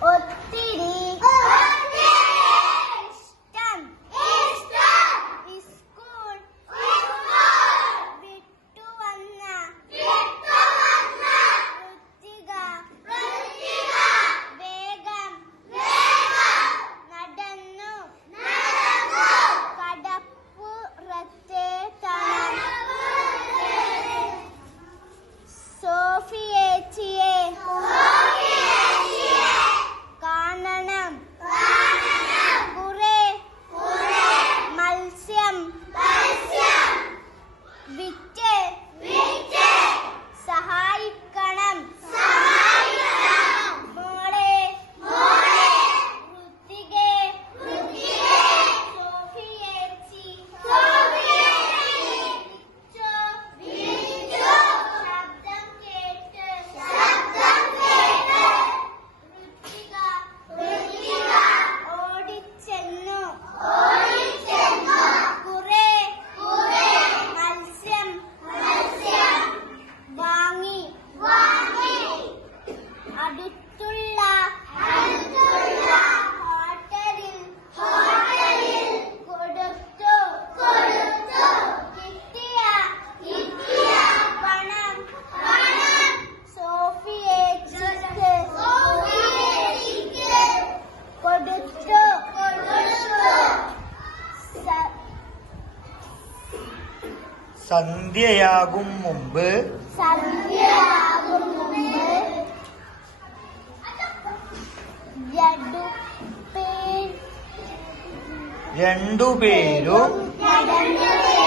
ഒത്തിരി ഇഷ്ടം സ്കൂൾ വിട്ടുവന്ന ഋത്തിക വേഗം നടന്നു കടപ്പുറത്തെ സോഫിയേച്ചിയെ കാണണം കുറെ മത്സ്യം വിറ്റ് സഹായിക്കണം മോളെ ഋത്തികേ സോഫിയേച്ചി ശബ്ദം കേട്ട് ഋത്തിക ഓടിച്ചെന്നു കുറെ മത്സ്യം വാങ്ങി അടുത്തുള്ള ഹോട്ടലിൽ കൊടുത്തു കിട്ടിയ പണം സോഫിയേച്ചിക്ക് കൊടുത്തു സന്ധ്യയാകും മുമ്പ് രണ്ടുപേരും നടന്നു